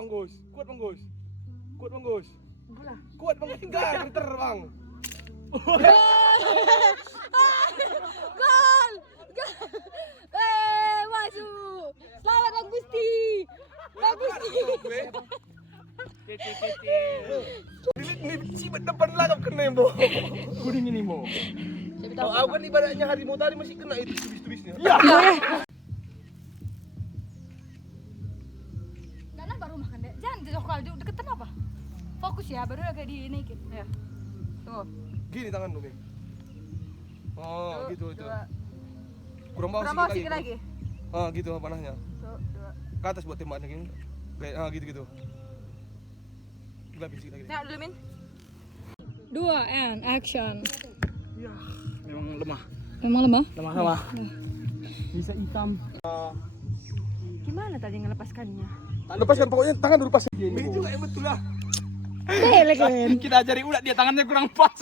Bang Gus. Kuat Bang Gus. Kuat Bang Gus. Bola. Kuat Bang Gus. Enggak, pinter Bang. Gol! Gol! Masuk. Selamat Bang Gusti. Bang Gusti. Ini si depan lah kau kena Bo. Kuning ini Bo. Oh, aku kan ibaratnya harimau tadi masih kena itu tulis-tulisnya. Ya. Karena baru makan deh. Jangan jauh kalau deketan apa? Fokus ya, baru agak dinaikin. Ya. Tuh. Gini tangan lu, Bang. Oh, Tuh, gitu itu. Dua. Kurang bawah Sedikit lagi. Ah, gitu panahnya. Tuh, dua. Ke atas buat tembaknya gini. Kayak gitu-gitu. Lebih sedikit lagi. Tengok dulu, Min. 2 and action. Ya, memang lemah. Memang lemah? Lemah. Bisa hitam. Gimana tadi ngelepaskannya? Lepaskan pokoknya tangan dulu pas. Ini juga yang betul lah. Kita ajari ulat dia tangannya kurang pas.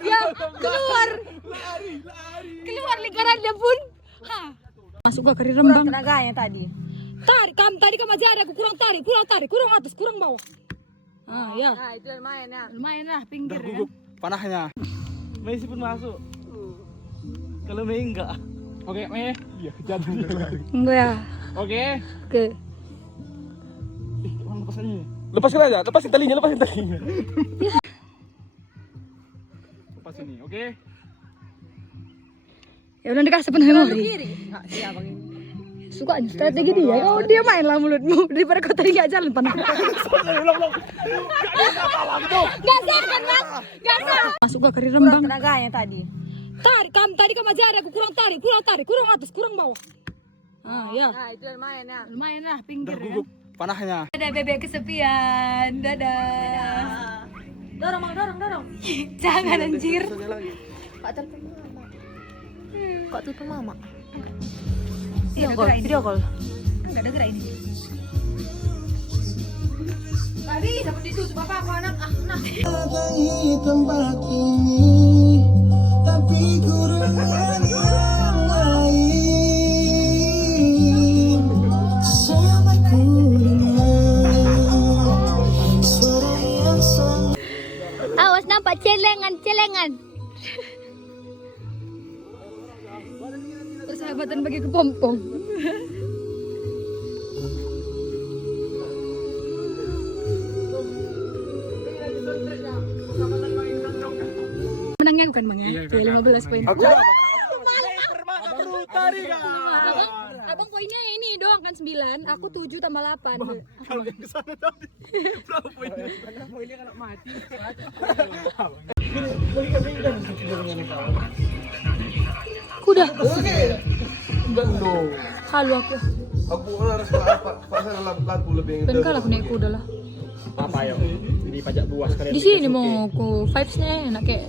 Ya, keluar. Keluar lingkarannya pun. Masuk ke kiri rembang. Tenaganya tadi. Tarik, tadi kamu ajari aku kurang tarik, kurang atas, kurang bawah. Ah, ya. Nah, itu lumayan ya. Lumayan lah pinggir Udah kan. gugup panahnya. Messi pun masuk. Kalau Mei enggak. Oke, Mei. Iya, jatuh. Enggak ya. Oke. Oke. Mana lepasannya? Lepaskan aja, lepasin talinya. Lepas ini, oke. Ya udah dikasih penuh memori. Kiri. Nah, siapa ini? Suka strategi dia. Kalau dia main lah mulutmu daripada kau tadi gak jalan panah. Gak sah kan, Mas? Gak sah. Masuk ke kiri rembang. Tenaganya tadi. Tarik, tadi kamu ajari aku kurang tarik, kurang atas, kurang bawah. Ah, ya. Nah, itu lumayan ya. Lumayan lah pinggir Udah kan. gugup panahnya. Dadah bebek kesepian. Dadah. Dorong, Mang, dorong. Jangan anjir. Kok telepon Mama? Kok telepon Mama? Video call. Enggak ada gerak ini. Tadi dapat disusu bapak aku anak. Datangi tempat ini, tapi ku dengan yang lain. Sama ku dengar suara yang sangat. Awas nampak celengan. Persahabatan bagi kepompong. Menangnya bukan Bang ya? Iya, Iya, 15 poin. Aku Abang poinnya ini doang kan 9, aku 7 tambah 8. Kalau yang kesana tadi berapa poinnya? Karena poinnya kalau mati. Kuda. enggak dong. Halu aku. Aku harus apa? Pasang lagu lebih. Ben kalah aku naik kuda lah. Apa ya? Di pajak buas kalian. Di sini mau aku vibes-nya enak kayak